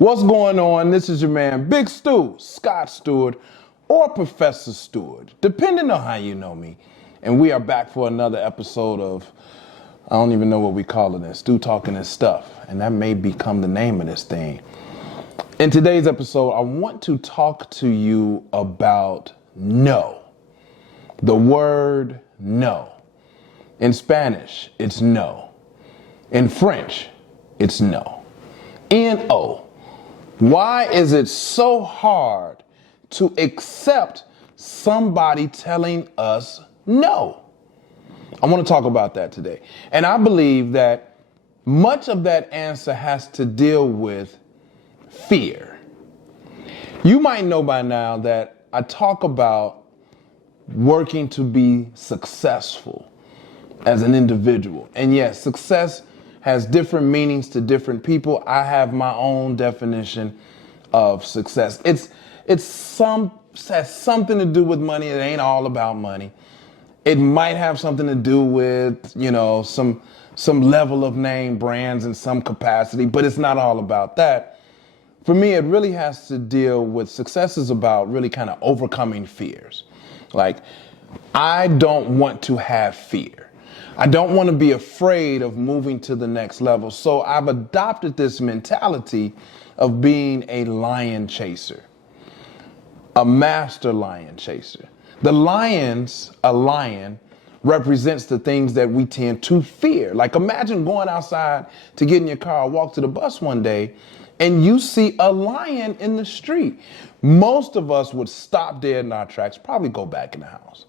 What's going on? This is your man, Big Stu, Scott Stewart, or Professor Stewart, depending on how you know me. And we are back for another episode of, I don't even know what we call it, Stu Talking His Stuff. And that may become the name of this thing. In today's episode, I want to talk to you about no. The word no. In Spanish, it's no. In French, it's no. N-O. Why is it so hard to accept somebody telling us no? I want to talk about that today. And I believe that much of that answer has to deal with fear. You might know by now that I talk about working to be successful as an individual. And yes, success has different meanings to different people. I have my own definition of success. It has something to do with money. It ain't all about money. It might have something to do with, some level of name brands in some capacity, but it's not all about that. For me, it really has to deal with success is about really kind of overcoming fears. Like, I don't want to have fear. I don't want to be afraid of moving to the next level. So I've adopted this mentality of being a lion chaser, a master lion chaser. A lion represents the things that we tend to fear. Like, imagine going outside to get in your car, walk to the bus one day, and you see a lion in the street. Most of us would stop dead in our tracks, probably go back in the house.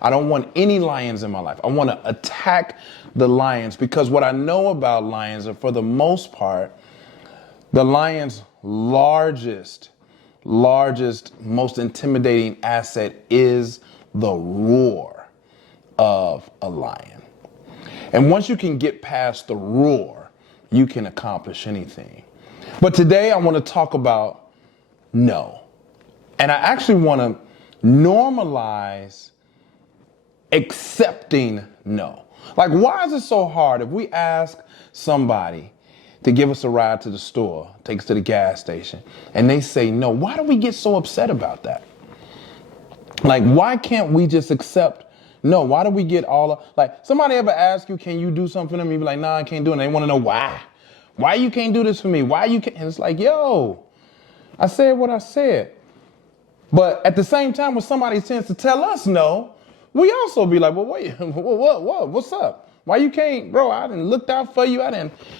I don't want any lions in my life. I want to attack the lions because what I know about lions are, for the most part, the lion's largest, most intimidating asset is the roar of a lion. And once you can get past the roar, you can accomplish anything. But today I want to talk about no. And I actually want to normalize accepting no. Like, why is it so hard if we ask somebody to give us a ride to the store, take us to the gas station, and they say no? Why do we get so upset about that? Like, why can't we just accept no? Why do we get like, somebody ever ask you, can you do something for them? You be like, nah, I can't do it. And they want to know why. Why you can't do this for me? Why you can't? And it's like, yo, I said what I said. But at the same time, when somebody tends to tell us no, we also be like, well, wait, what's up? Why you can't, bro? I didn't looked out for you.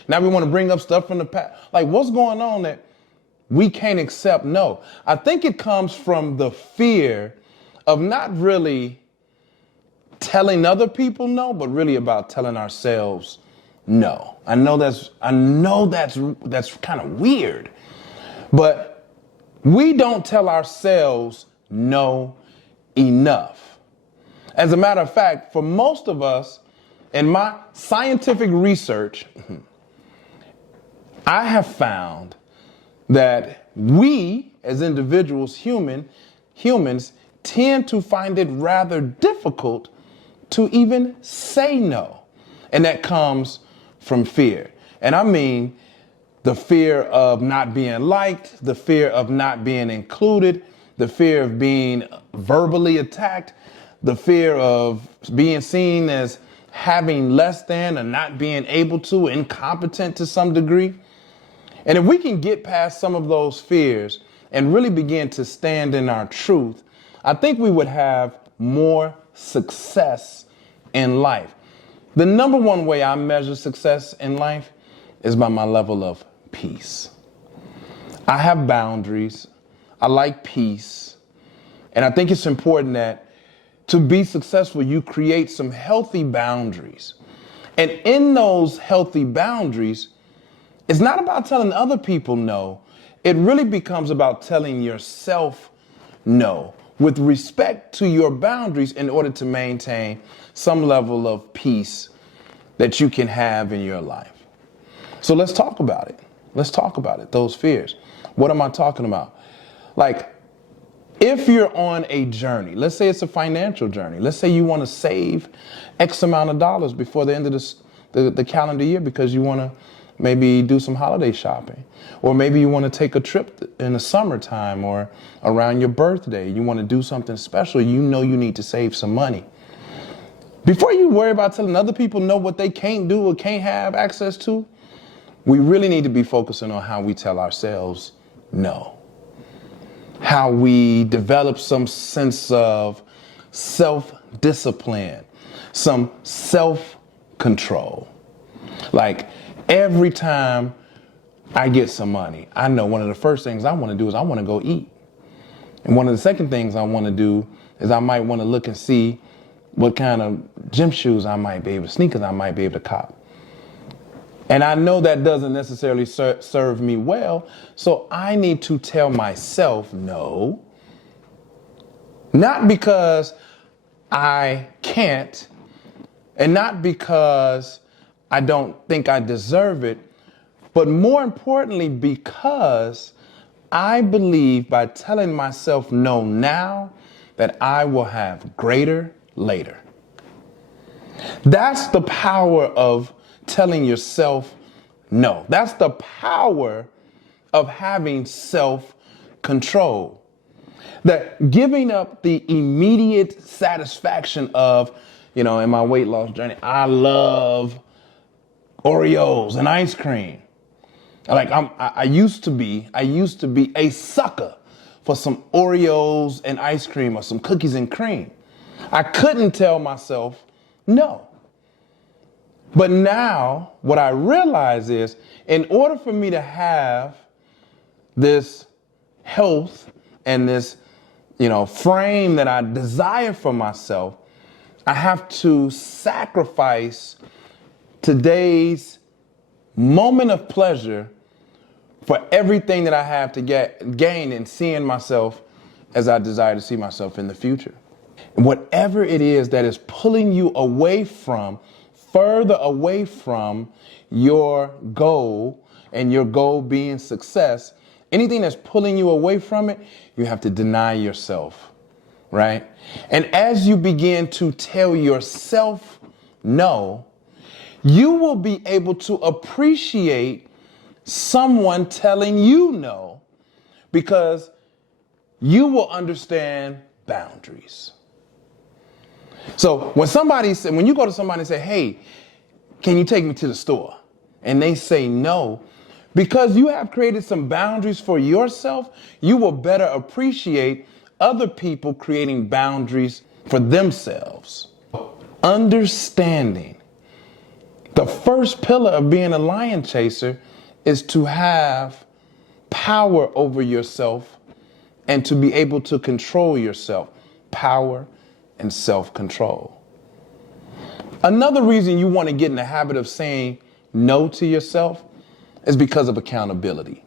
Now we want to bring up stuff from the past. Like, what's going on that we can't accept no? I think it comes from the fear of not really telling other people no, but really about telling ourselves no. I know that's kind of weird, but we don't tell ourselves no enough. As a matter of fact, for most of us, in my scientific research, I have found that we as individuals, humans, tend to find it rather difficult to even say no. And that comes from fear. And I mean the fear of not being liked, the fear of not being included, the fear of being verbally attacked, the fear of being seen as having less than or not being able to, incompetent to some degree. And if we can get past some of those fears and really begin to stand in our truth, I think we would have more success in life. The number one way I measure success in life is by my level of peace. I have boundaries. I like peace. And I think it's important that to be successful, you create some healthy boundaries. And in those healthy boundaries, it's not about telling other people no. It really becomes about telling yourself no with respect to your boundaries in order to maintain some level of peace that you can have in your life. So let's talk about it. Those fears. What am I talking about? Like, if you're on a journey, let's say it's a financial journey. Let's say you want to save X amount of dollars before the end of the calendar year because you want to maybe do some holiday shopping. Or maybe you want to take a trip in the summertime or around your birthday. You want to do something special. You know you need to save some money. Before you worry about telling other people know what they can't do or can't have access to, we really need to be focusing on how we tell ourselves no. How we develop some sense of self-discipline, some self-control. Like every time I get some money, I know one of the first things I want to do is I want to go eat. And one of the second things I want to do is I might want to look and see what kind of gym shoes I might be able to, sneakers I might be able to cop. And I know that doesn't necessarily serve me well, so I need to tell myself no. Not because I can't, and not because I don't think I deserve it, but more importantly, because I believe by telling myself no now, that I will have greater later. That's the power of telling yourself no. That's the power of having self-control. That giving up the immediate satisfaction of, in my weight loss journey, I love Oreos and ice cream. Like I used to be a sucker for some Oreos and ice cream or some cookies and cream. I couldn't tell myself no. But now what I realize is in order for me to have this health and this, frame that I desire for myself, I have to sacrifice today's moment of pleasure for everything that I have to gain in seeing myself as I desire to see myself in the future. And whatever it is that is pulling you further away from your goal, and your goal being success, anything that's pulling you away from it, you have to deny yourself, right? And as you begin to tell yourself no, you will be able to appreciate someone telling you no, because you will understand boundaries. So when you go to somebody and say, hey, can you take me to the store? And they say no, because you have created some boundaries for yourself, you will better appreciate other people creating boundaries for themselves. Understanding the first pillar of being a lion chaser is to have power over yourself and to be able to control yourself. Power and self-control. Another reason you want to get in the habit of saying no to yourself is because of accountability.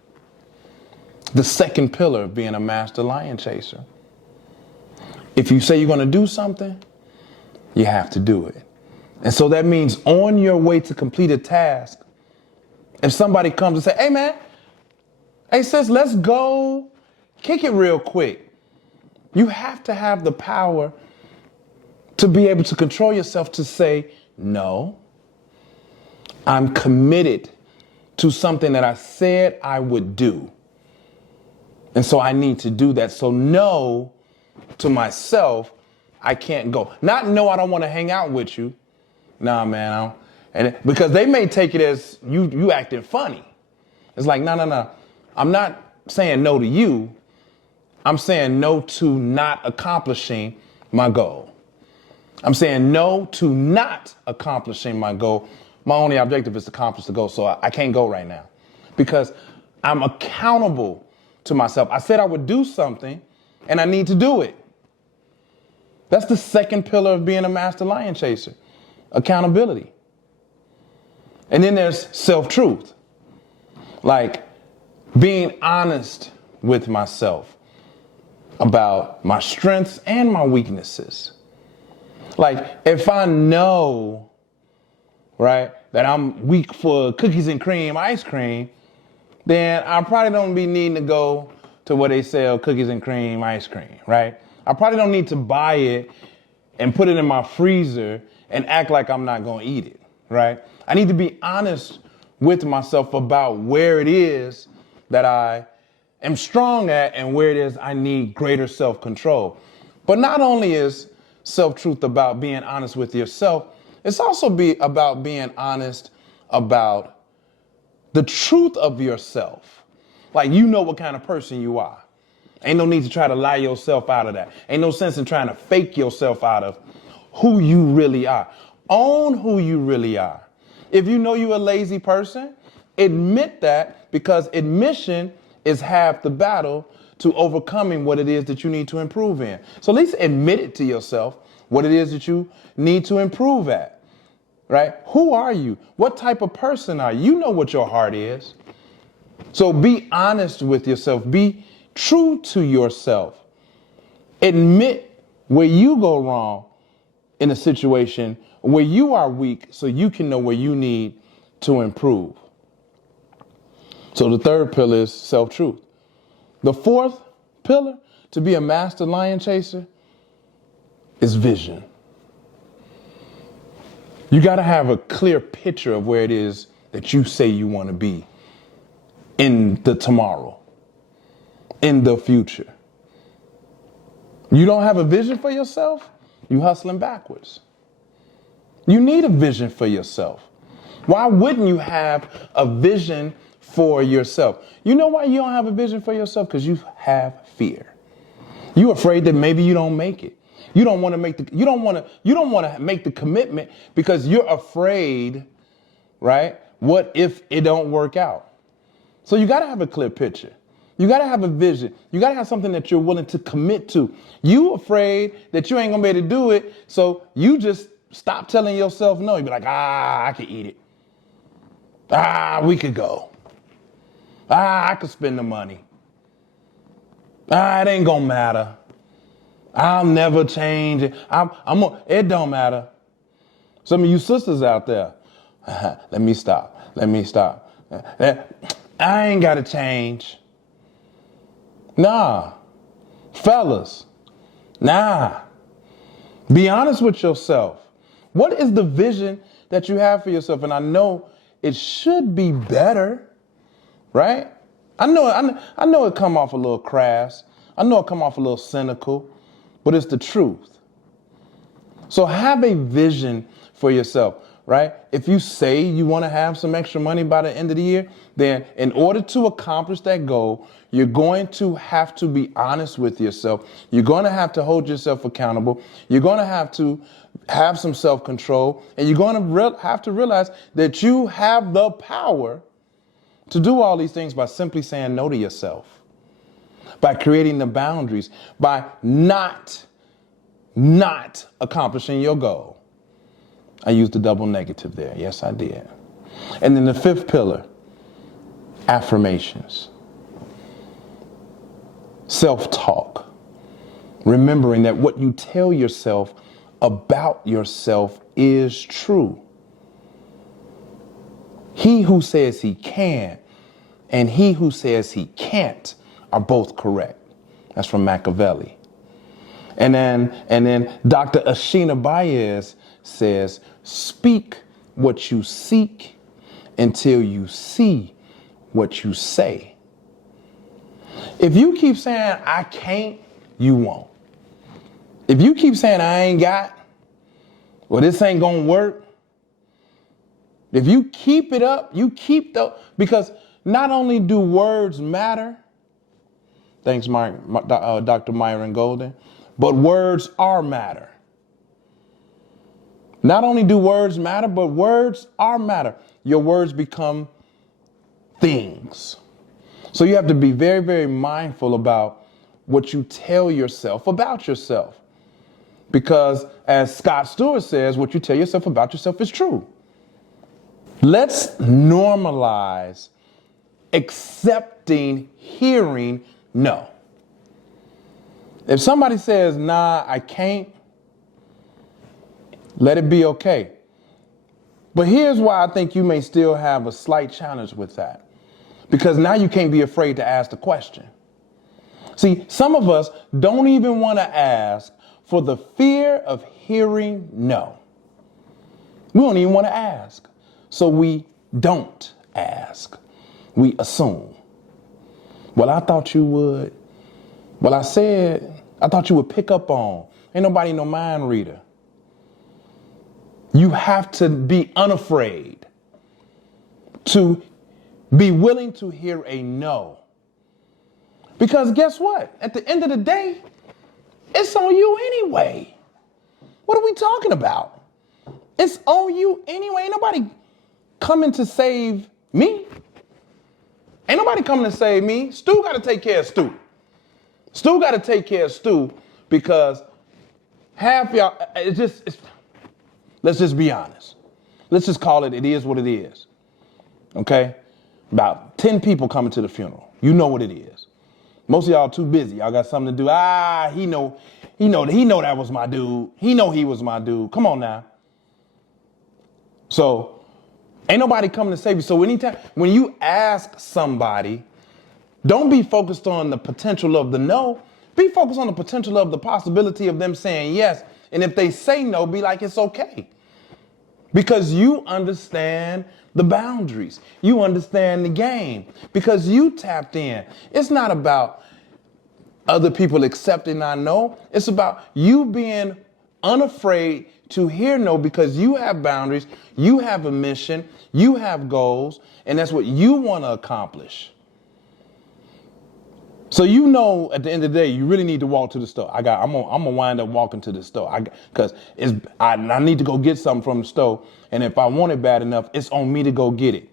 The second pillar of being a master lion chaser. If you say you're going to do something, you have to do it. And so that means on your way to complete a task, if somebody comes and say, hey man, hey sis, let's go kick it real quick. You have to have the power to be able to control yourself to say, no, I'm committed to something that I said I would do. And so I need to do that. So no to myself, I can't go. Not no, I don't want to hang out with you. Nah, man, I don't. And because they may take it as you acting funny. It's like, no. I'm not saying no to you. I'm saying no to not accomplishing my goal. I'm saying no to not accomplishing my goal. My only objective is to accomplish the goal, so I can't go right now because I'm accountable to myself. I said I would do something, and I need to do it. That's the second pillar of being a master lion chaser, accountability. And then there's self-truth, like being honest with myself about my strengths and my weaknesses. Like if I know, right, that I'm weak for cookies and cream, ice cream, then I probably don't be needing to go to where they sell cookies and cream, ice cream, right? I probably don't need to buy it and put it in my freezer and act like I'm not going to eat it, right? I need to be honest with myself about where it is that I am strong at and where it is I need greater self-control. But not only is self-truth about being honest with yourself, it's also about being honest about the truth of yourself. Like, you know what kind of person you are. Ain't no need to try to lie yourself out of that. Ain't no sense in trying to fake yourself out of who you really are. Own who you really are. If you know you're a lazy person, admit that, because admission is half the battle to overcoming what it is that you need to improve in. So at least admit it to yourself, what it is that you need to improve at, right? Who are you? What type of person are you? You know what your heart is. So be honest with yourself. Be true to yourself. Admit where you go wrong in a situation, where you are weak, so you can know where you need to improve. So the third pillar is self-truth. The fourth pillar to be a master lion chaser is vision. You got to have a clear picture of where it is that you say you want to be in the tomorrow, in the future. You don't have a vision for yourself, you hustling backwards. You need a vision for yourself. Why wouldn't you have a vision for yourself? You know why you don't have a vision for yourself? Because you have fear. You're afraid that maybe you don't make it. You don't want to make the commitment because you're afraid, right? What if it don't work out? So you got to have a clear picture. You got to have a vision. You got to have something that you're willing to commit to. You afraid that you ain't gonna be able to do it, so you just stop telling yourself no. You be like, I could eat it. We could go. I could spend the money. It ain't gonna matter. I'll never change it. It don't matter. Some of you sisters out there, let me stop. I ain't gotta change. Nah. Fellas, nah. Be honest with yourself. What is the vision that you have for yourself? And I know it should be better, right? I know it come off a little crass. I know it come off a little cynical, but it's the truth. So have a vision for yourself, right? If you say you want to have some extra money by the end of the year, then in order to accomplish that goal, you're going to have to be honest with yourself. You're going to have to hold yourself accountable. You're going to have some self-control, and you're going to have to realize that you have the power to do all these things by simply saying no to yourself, by creating the boundaries, by not accomplishing your goal. I used the double negative there. Yes, I did. And then the fifth pillar, affirmations. Self-talk. Remembering that what you tell yourself about yourself is true. He who says he can and he who says he can't are both correct. That's from Machiavelli. And then Dr. Ashina Baez says, speak what you seek until you see what you say. If you keep saying, I can't, you won't. If you keep saying, I ain't got, well, this ain't gonna work. If you keep it up, because not only do words matter, thanks Dr. Myron Golden, but words are matter. Not only do words matter, but words are matter. Your words become things. So you have to be very, very mindful about what you tell yourself about yourself. Because as Scott Stewart says, what you tell yourself about yourself is true. Let's normalize accepting hearing no. If somebody says, nah, I can't, let it be okay. But here's why I think you may still have a slight challenge with that. Because now you can't be afraid to ask the question. See, some of us don't even want to ask for the fear of hearing no. We don't even want to ask. So we don't ask. We assume. Well, I thought you would. Well, I thought you would pick up on. Ain't nobody no mind reader. You have to be unafraid to be willing to hear a no. Because guess what? At the end of the day, it's on you anyway. What are we talking about? It's on you anyway. Ain't nobody coming to save me. Ain't nobody coming to save me. Stu got to take care of Stu. Stu got to take care of Stu because half y'all, let's just be honest. Let's just call it is what it is. Okay? About 10 people coming to the funeral. You know what it is. Most of y'all too busy. Y'all got something to do. He know that was my dude. He know he was my dude. Come on now. So ain't nobody coming to save you. So anytime when you ask somebody, don't be focused on the potential of the no. Be focused on the potential of the possibility of them saying yes. And if they say no, be like, it's okay. Because you understand the boundaries. You understand the game. Because you tapped in. It's not about other people accepting our no. It's about you being unafraid to hear no because you have boundaries. You have a mission. You have goals. And that's what you want to accomplish. So you know, at the end of the day, you really need to walk to the store. I'm gonna wind up walking to the store because I need to go get something from the store. And if I want it bad enough, it's on me to go get it.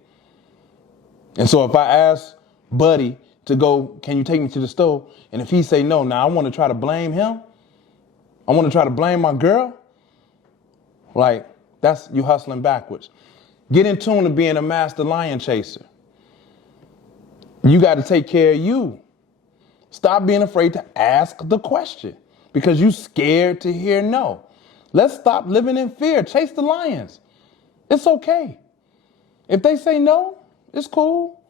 And so if I ask Buddy to go, can you take me to the store? And if he say no, now I want to try to blame him. I want to try to blame my girl. Like, that's you hustling backwards. Get in tune to being a master lion chaser. You got to take care of you. Stop being afraid to ask the question because you scared to hear no. Let's stop living in fear. Chase the lions. It's okay. If they say no, it's cool.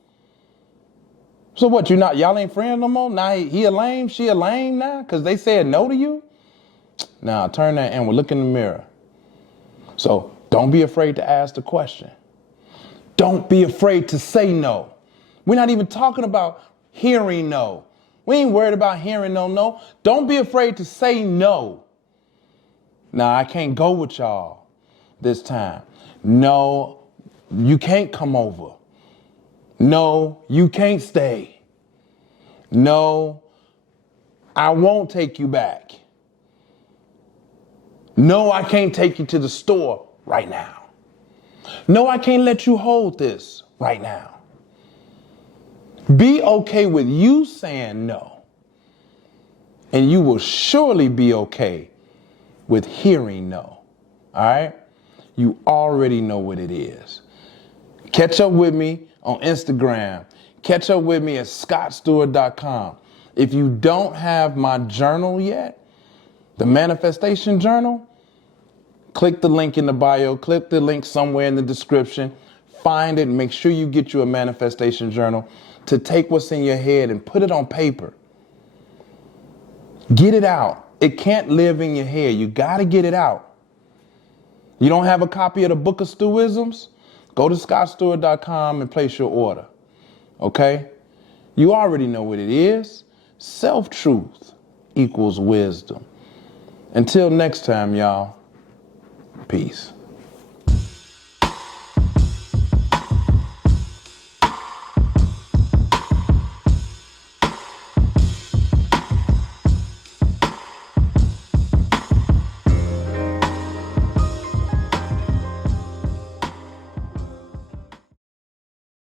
So what, y'all ain't friends no more? Now he a lame, she a lame now because they said no to you? Now turn that and we'll look in the mirror. So don't be afraid to ask the question. Don't be afraid to say no. We're not even talking about hearing no. We ain't worried about hearing no. Don't be afraid to say no. Now, I can't go with y'all this time. No, you can't come over. No, you can't stay. No, I won't take you back. No, I can't take you to the store right now. No, I can't let you hold this right now. Be okay with you saying no. And you will surely be okay with hearing no. All right? You already know what it is. Catch up with me on Instagram. Catch up with me at scottstewart.com. If you don't have my journal yet, the manifestation journal, click the link in the bio, click the link somewhere in the description, find it, make sure you get you a manifestation journal to take what's in your head and put it on paper. Get it out. It can't live in your head. You got to get it out. You don't have a copy of the Book of Stewisms? Go to scottstewart.com and place your order. Okay? You already know what it is. Self-truth equals wisdom. Until next time, y'all. Peace.